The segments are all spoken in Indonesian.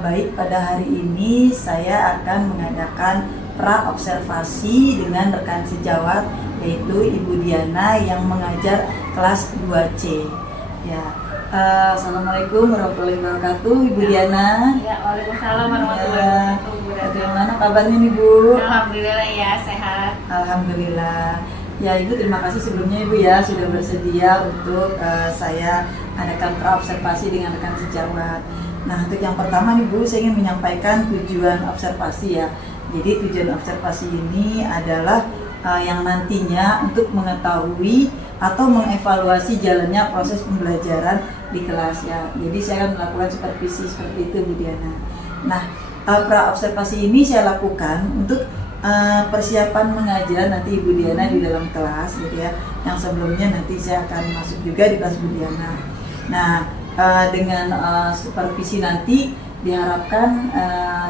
Baik, pada hari ini saya akan mengadakan pra-observasi dengan rekan sejawat, yaitu Ibu Diana yang mengajar kelas 2C. Ya, Assalamualaikum warahmatullahi wabarakatuh, Ibu Diana. Ya, waalaikumsalam warahmatullahi wabarakatuh. Bagaimana kabarnya nih, Bu? Alhamdulillah ya, sehat. Alhamdulillah. Ya, Ibu, terima kasih sebelumnya Ibu ya sudah bersedia untuk saya adakan pra-observasi dengan rekan sejawat. Nah, untuk yang pertama nih Bu, saya ingin menyampaikan tujuan observasi ya. Jadi tujuan observasi ini adalah yang nantinya untuk mengetahui atau mengevaluasi jalannya proses pembelajaran di kelas ya. Jadi saya akan melakukan supervisi seperti itu, Bu Diana. Nah, pra-observasi ini saya lakukan untuk persiapan mengajar nanti Ibu Diana di dalam kelas gitu ya. Yang sebelumnya nanti saya akan masuk juga di kelas Bu Diana. Nah, dengan supervisi nanti diharapkan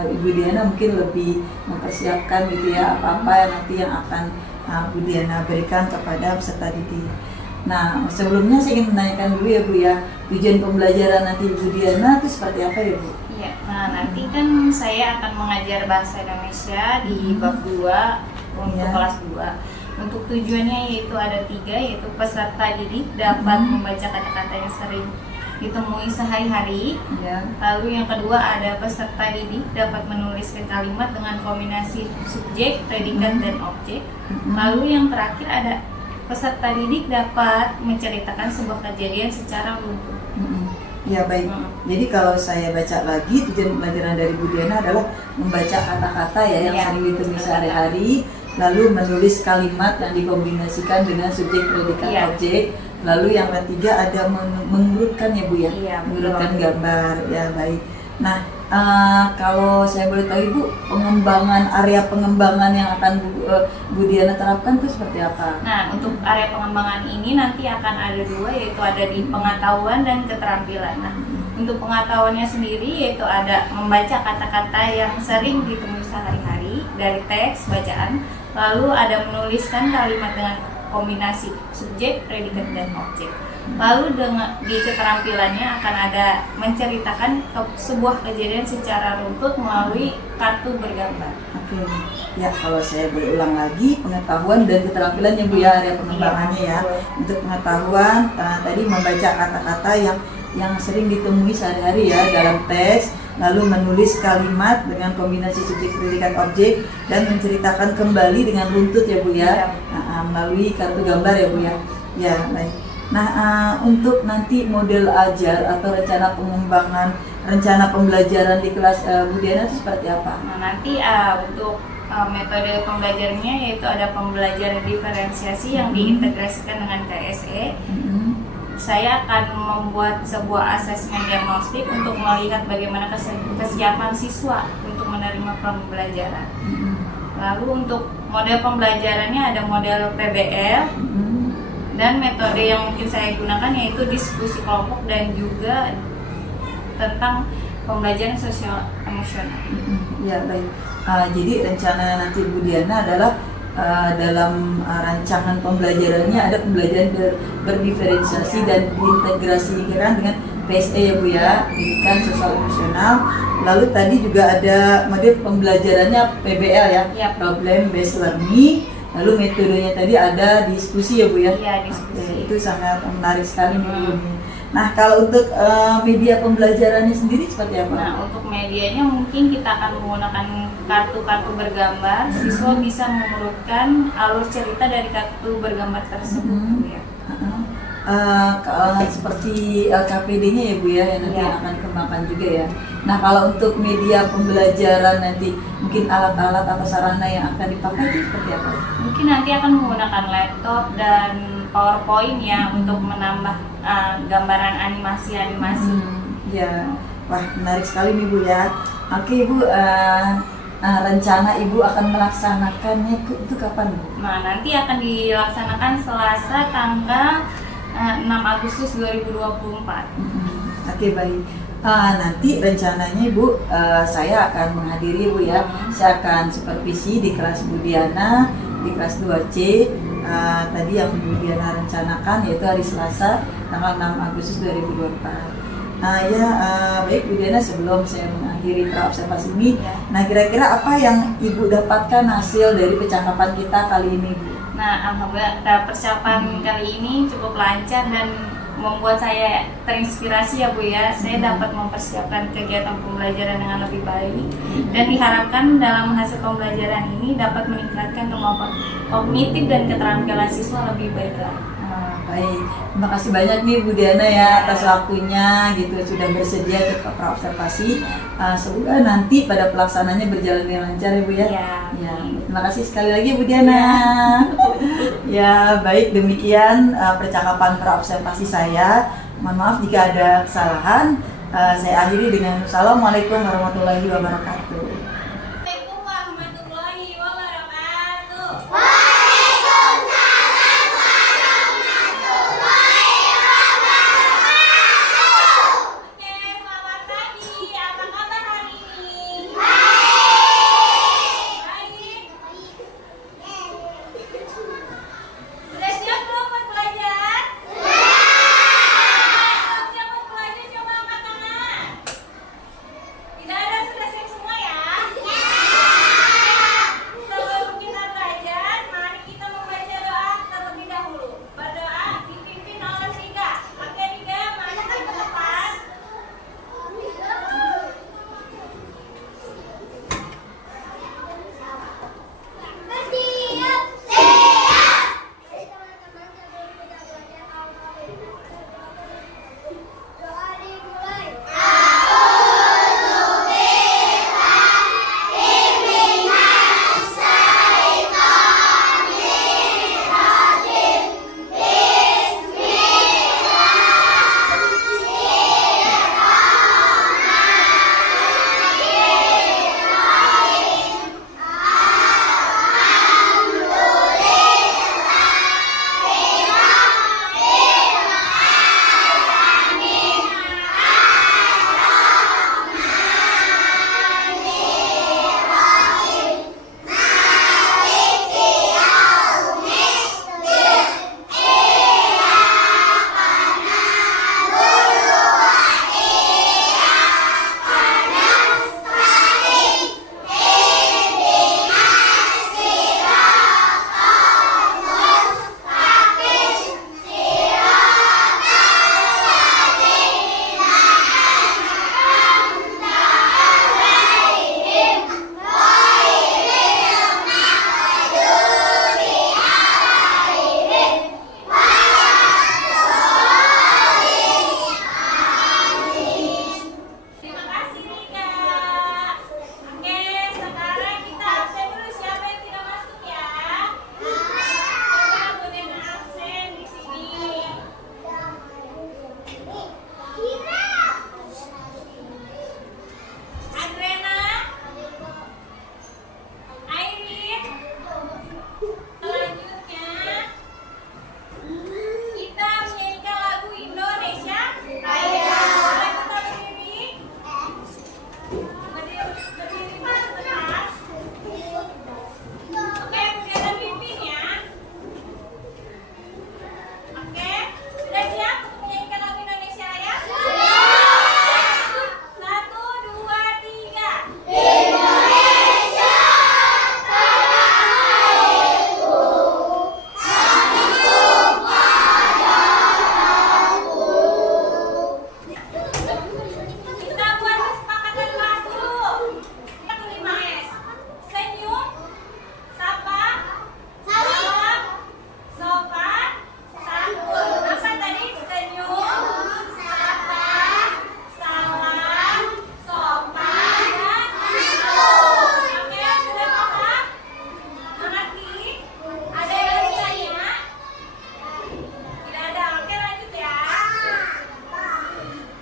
Ibu Diana mungkin lebih mempersiapkan gitu ya apa-apa nanti yang akan Bu Diana berikan kepada peserta didik. Nah, sebelumnya saya ingin menanyakan dulu ya Bu ya, tujuan pembelajaran nanti Bu Diana itu seperti apa ya Bu? Iya, nah nanti kan saya akan mengajar bahasa Indonesia di bab 2 untuk kelas 2. Untuk tujuannya yaitu ada 3, yaitu peserta didik dapat membaca kata-kata yang sering ditemui sehari-hari. Lalu yang kedua ada peserta didik dapat menuliskan kalimat dengan kombinasi subjek, predikat, dan objek. Lalu yang terakhir ada peserta didik dapat menceritakan sebuah kejadian secara utuh. Ya baik, jadi kalau saya baca lagi tujuan pembelajaran dari Bu Diana adalah membaca kata-kata ya yang sering ditemui sehari-hari, lalu menulis kalimat yang dikombinasikan dengan subjek, predikat, objek. Lalu yang ketiga ada mengurutkan ya Bu ya, mengurutkan gambar ya baik. Nah, kalau saya boleh tahu Ibu, area pengembangan yang akan Bu Diana terapkan itu seperti apa? Nah, untuk area pengembangan ini nanti akan ada 2, yaitu ada di pengetahuan dan keterampilan. Nah, untuk pengetahuannya sendiri yaitu ada membaca kata-kata yang sering ditemui sehari-hari dari teks bacaan, lalu ada menuliskan kalimat dengan kombinasi subjek, predikat, dan objek. Lalu di keterampilannya akan ada menceritakan sebuah kejadian secara runtut melalui kartu bergambar. Oke, ya kalau saya berulang lagi, pengetahuan dan keterampilannya Bu ya, area pengembangannya ya. Untuk pengetahuan tadi membaca kata-kata yang sering ditemui sehari-hari ya dalam teks, lalu menulis kalimat dengan kombinasi subjek, predikat, objek, dan menceritakan kembali dengan runtut ya Bu ya, melalui kartu gambar ya Bu ya. Ya baik. Nah, untuk nanti model ajar atau rencana pengembangan, rencana pembelajaran di kelas Bu Diana itu seperti apa? Nah, nanti untuk metode pembelajarannya yaitu ada pembelajaran diferensiasi yang diintegrasikan dengan KSE. Saya akan membuat sebuah asesmen diagnostik untuk melihat bagaimana kesiapan siswa untuk menerima pembelajaran. Lalu untuk model pembelajarannya ada model PBL, dan metode yang mungkin saya gunakan yaitu diskusi kelompok dan juga tentang pembelajaran sosial emosional. Ya baik. Jadi rencana nanti Bu Diana adalah dalam rancangan pembelajarannya ada pembelajaran berdiferensiasi dan diintegrasikan dengan PSE ya Bu ya, pendidikan sosial emosional. Lalu tadi juga ada model pembelajarannya PBL ya, problem based learning. Lalu metodenya tadi ada diskusi ya Bu ya? Iya, diskusi. Itu sangat menarik sekali nih Bu. Nah, kalau untuk media pembelajarannya sendiri seperti apa? Nah, untuk medianya mungkin kita akan menggunakan kartu-kartu bergambar. Siswa bisa mengurutkan alur cerita dari kartu bergambar tersebut ya. Seperti LKPD-nya ya Bu ya, yang nanti akan dikembangkan juga ya. Nah, kalau untuk media pembelajaran nanti mungkin alat-alat atau sarana yang akan dipakai itu seperti apa? Mungkin nanti akan menggunakan laptop dan PowerPoint ya untuk menambah gambaran animasi-animasi. Ya, wah menarik sekali nih Bu ya. Oke Bu, rencana Ibu akan melaksanakannya itu kapan Bu? Nah, nanti akan dilaksanakan Selasa tanggal 6 Agustus 2024. Oke baik. Nanti rencananya Ibu, saya akan menghadiri Bu ya. Saya akan supervisi di kelas Bu Diana di kelas 2C. Tadi yang Bu Diana rencanakan yaitu hari Selasa tanggal 6 Agustus 2024. Baik Bu Diana, sebelum saya mengakhiri praobservasi ini, Ya. nah kira-kira apa yang Ibu dapatkan hasil dari percakapan kita kali ini, Bu? Nah, alhamdulillah percakapan kali ini cukup lancar dan membuat saya terinspirasi ya Bu ya. Saya dapat mempersiapkan kegiatan pembelajaran dengan lebih baik dan diharapkan dalam hasil pembelajaran ini dapat meningkatkan kemampuan kognitif dan keterampilan siswa lebih baik lagi. Baik, terima kasih banyak nih Bu Diana ya atas waktunya gitu, sudah bersedia untuk praobservasi. Semoga nanti pada pelaksanaannya berjalan dengan lancar ya Bu ya. Ya. Terima kasih sekali lagi Bu Diana. Ya, baik, demikian percakapan praobservasi saya. Mohon maaf jika ada kesalahan. Saya akhiri dengan Assalamualaikum warahmatullahi wabarakatuh. Assalamualaikum warahmatullahi wabarakatuh. Oke, selamat pagi. Apa kabar hari ini? Baik. Sudah siap belum buat belajar? Belum siap buat belajar, coba angkat tangan. Tidak ada, sudah siap semua ya? Sebelum kita belajar, mari kita membaca doa terlebih dahulu. Berdoa dipimpin oleh Rika. Oke Rika, mari ke depan. Terima kasih Rika. Oke, sekarang kita absen dulu. Siapa yang tidak masuk ya? Coba Budena absen di sini. Adrena, Airin. Selanjutnya kita menyanyikan lagu Indonesia Raya. Boleh kita berdiri? Berdiri pas depan. Oke, Budena pimpin ya. Oke, sudah siap untuk menyanyikan lagu Indonesia Raya? Satu, dua, tiga. Kita buat kesepakatan kelas dulu. Kita tuh 5S. Senyum, sapa, salam, sopan, santun. Apa tadi? Senyum, sapa, salam, sopan, dan santun. Oke, sudah paham? Mengerti? Ada yang lagi tanya? Tidak ada. Oke, lanjut ya.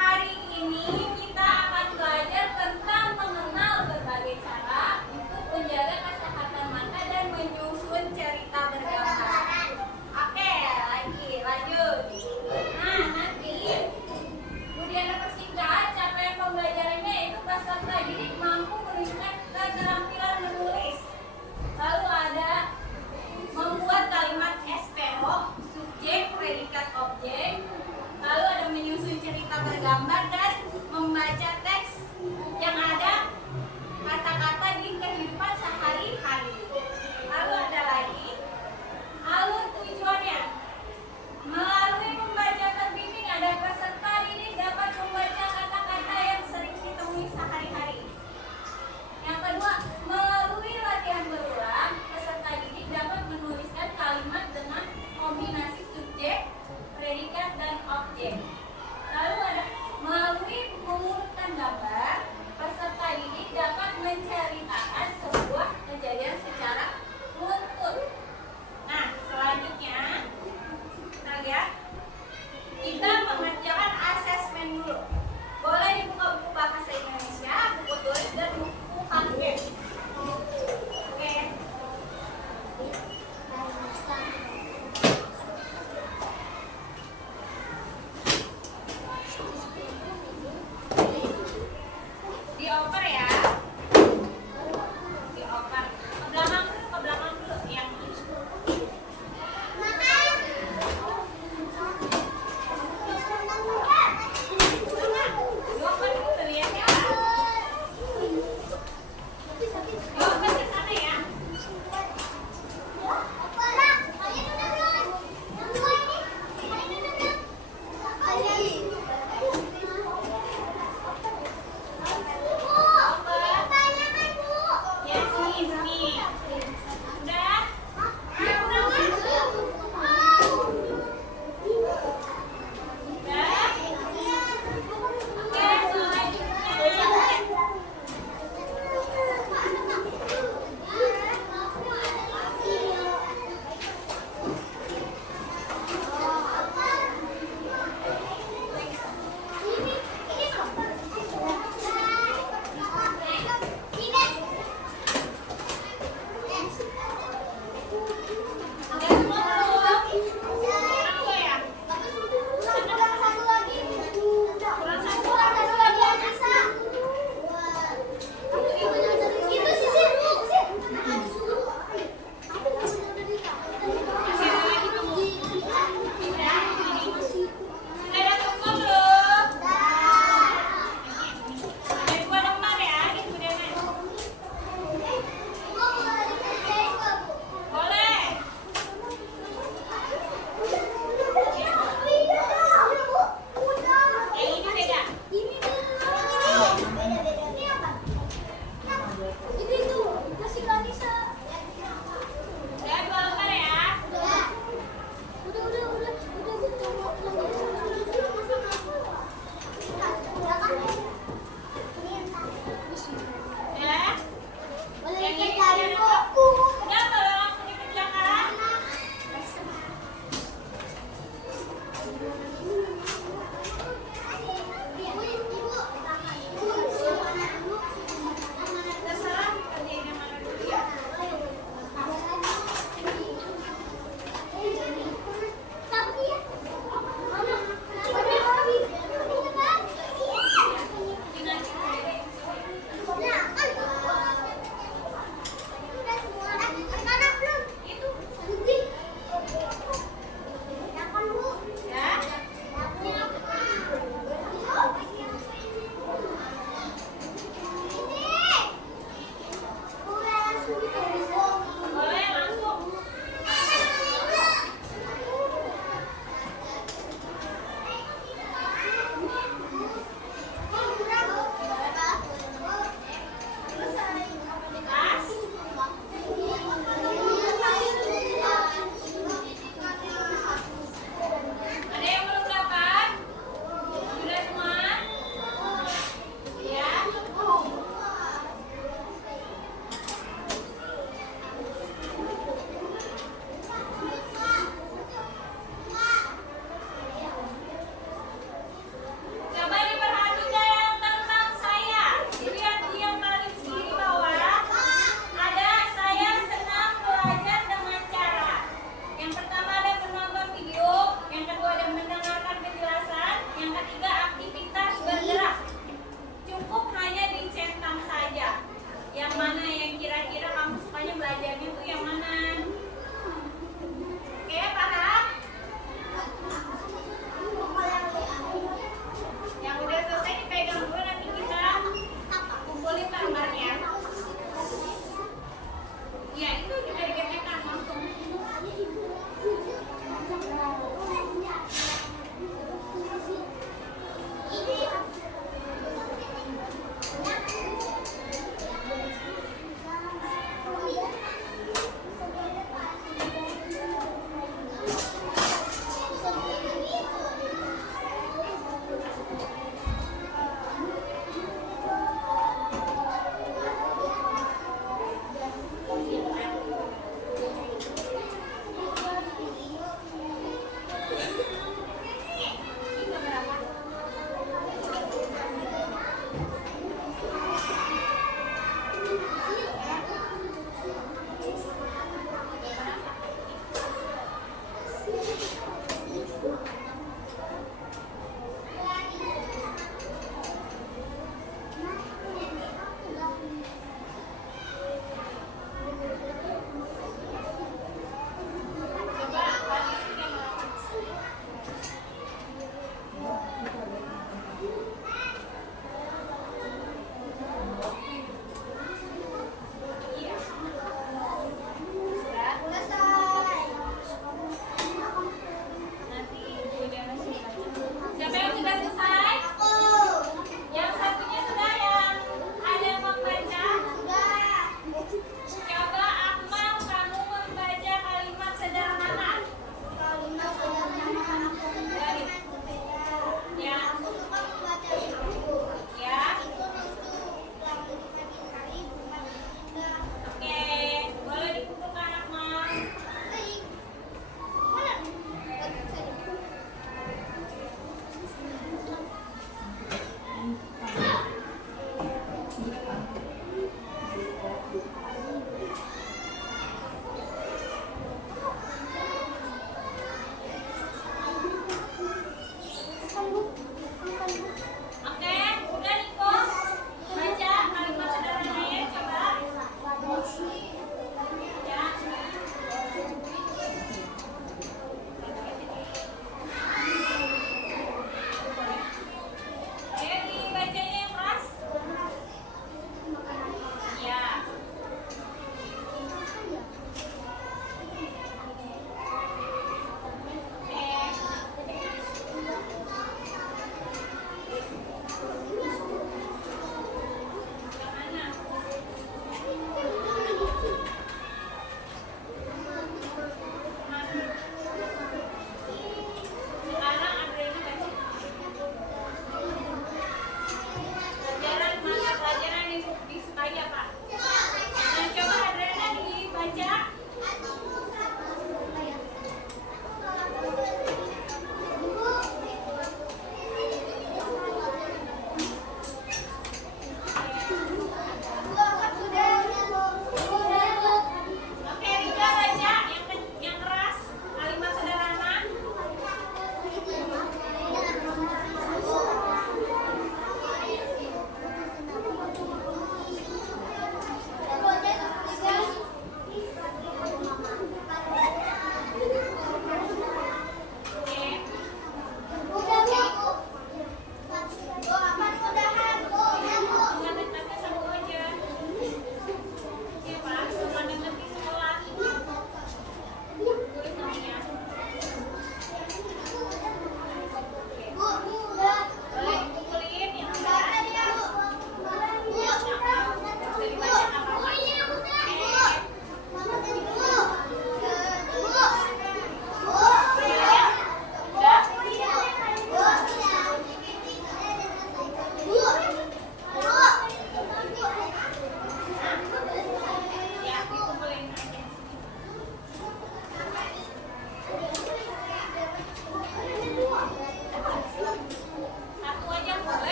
Hari ini kita akan belajar tentang mengenal berbagai cara untuk menjaga kesehatan mata dan menyusun cerita bergambar. Oke, lagi lanjut. Nah, nanti kemudian persingkat capaian pembelajarannya itu peserta didik mampu menunjukkan keterampilan menulis. Lalu ada membuat kalimat SPO, subjek, predikat, objek. Lalu ada menyusun cerita bergambar dan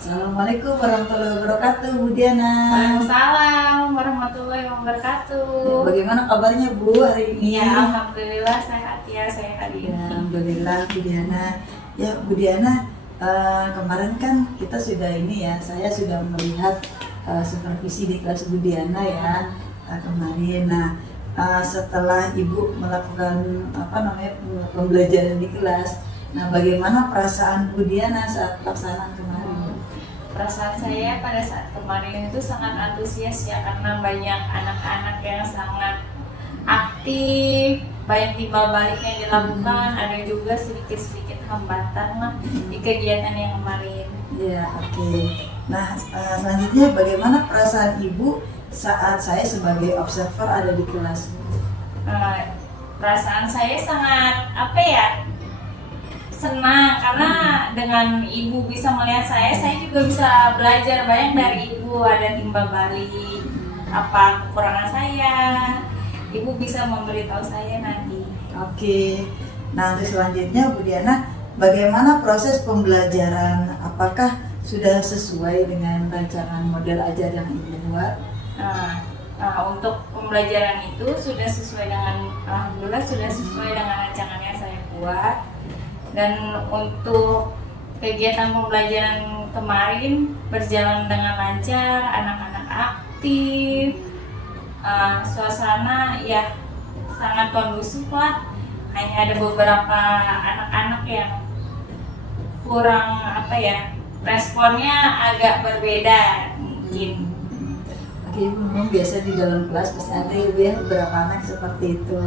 Assalamualaikum warahmatullahi wabarakatuh, Bu Diana. Waalaikumsalam warahmatullahi wabarakatuh. Bagaimana kabarnya Bu hari ini? Ya, alhamdulillah sehat ya, sehat Ya, ya. alhamdulillah Bu Diana. Ya Bu Diana, kemarin kan kita sudah ini ya, saya sudah melihat supervisi di kelas Bu Diana ya kemarin. Nah, setelah Ibu melakukan pembelajaran di kelas, nah bagaimana perasaan Bu Diana saat pelaksanaan kemarin? Perasaan saya pada saat kemarin itu sangat antusias ya, karena banyak anak-anak yang sangat aktif, banyak timbal balik yang dilakukan, ada juga sedikit-sedikit hambatan lah di kegiatan yang kemarin. Ya, oke. Nah, selanjutnya bagaimana perasaan Ibu saat saya sebagai observer ada di kelas? Perasaan saya sangat senang, karena dengan Ibu bisa melihat saya juga bisa belajar banyak dari Ibu, ada timbal balik apa kekurangan saya, Ibu bisa memberitahu saya nanti. Oke. Nah, untuk selanjutnya Bu Diana, bagaimana proses pembelajaran? Apakah sudah sesuai dengan rancangan model ajar yang Ibu buat? Untuk pembelajaran itu sudah sesuai dengan, alhamdulillah sudah sesuai dengan rancangan yang saya buat. Dan untuk kegiatan pembelajaran kemarin berjalan dengan lancar, anak-anak aktif, suasana ya sangat kondusif lah. Hanya ada beberapa anak-anak yang kurang responnya agak berbeda mungkin. Oke, Ibu, memang biasa di dalam kelas pasti ada Ibu ya beberapa anak seperti itu.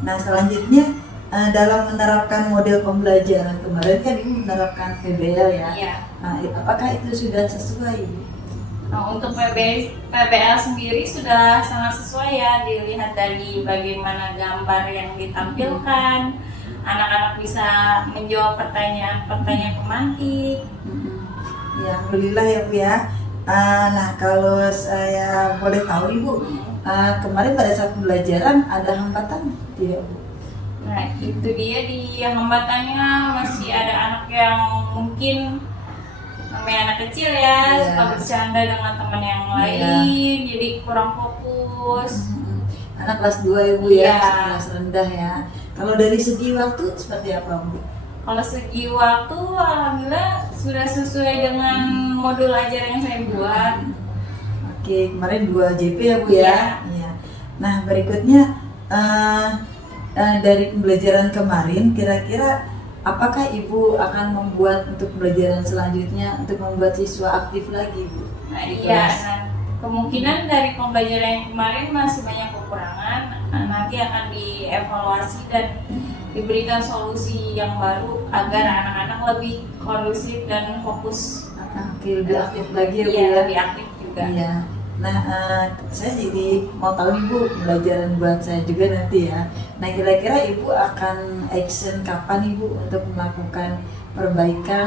Nah, selanjutnya dalam menerapkan model pembelajaran kemarin kan Ibu menerapkan PBL ya. Iya. Nah, apakah itu sudah sesuai Ibu? Nah, untuk PBL sendiri sudah sangat sesuai ya, dilihat dari bagaimana gambar yang ditampilkan, anak-anak bisa menjawab pertanyaan-pertanyaan pemantik. Ya, alhamdulillah ya Bu ya. Nah, kalau saya boleh tahu Ibu, kemarin pada saat pembelajaran ada hambatan tidak Bu? Nah, itu dia hambatannya, masih ada anak yang mungkin namanya anak kecil ya, suka bercanda dengan teman yang lain, jadi kurang fokus. Anak kelas 2 ya Bu ya, Iya. masih kelas rendah ya. Kalau dari segi waktu seperti apa Bu? Kalau segi waktu, alhamdulillah sudah sesuai dengan modul ajar yang saya buat. Oke, kemarin 2 JP ya Bu ya. Iya. Iya. Nah berikutnya dari pembelajaran kemarin, kira-kira apakah Ibu akan membuat untuk pembelajaran selanjutnya untuk membuat siswa aktif lagi Bu? Nah, di iya, kelas? nah, kemungkinan dari pembelajaran yang kemarin masih banyak kekurangan. Nah, nanti akan dievaluasi dan diberikan solusi yang baru agar anak-anak lebih kondusif dan fokus. Oke, lebih aktif lagi ya Bu Iya, ya. lebih aktif juga. Iya. Nah, saya jadi mau tahu nih Bu, pembelajaran buat saya juga nanti ya. Nah, kira-kira Ibu akan action kapan Ibu untuk melakukan perbaikan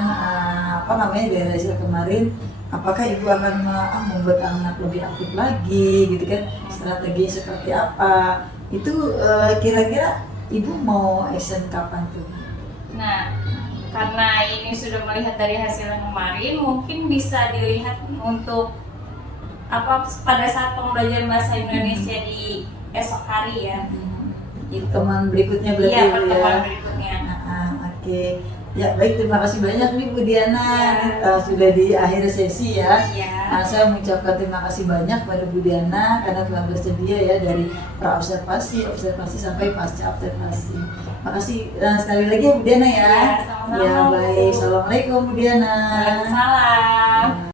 dari hasil kemarin? Apakah Ibu akan membuat anak lebih aktif lagi, gitu kan? Strategi seperti apa? Itu kira-kira Ibu mau action kapan tuh? Nah, karena ini sudah melihat dari hasil yang kemarin, mungkin bisa dilihat untuk pada saat pembelajaran bahasa Indonesia di esok hari ya. Gitu. Pertemuan berikutnya berarti Iya, Bu, pertemuan ya. berikutnya. Oke. Ya baik, terima kasih banyak nih Bu Diana. Ya. Sudah di akhir sesi ya. Iya. Saya mengucapkan terima kasih banyak pada Bu Diana karena telah bersedia ya dari pra-observasi, observasi sampai pasca observasi. Makasih sekali lagi ya Bu Diana ya. Iya, sama-sama, Ya Bu. baik, assalamualaikum Bu Diana. Waalaikumsalam.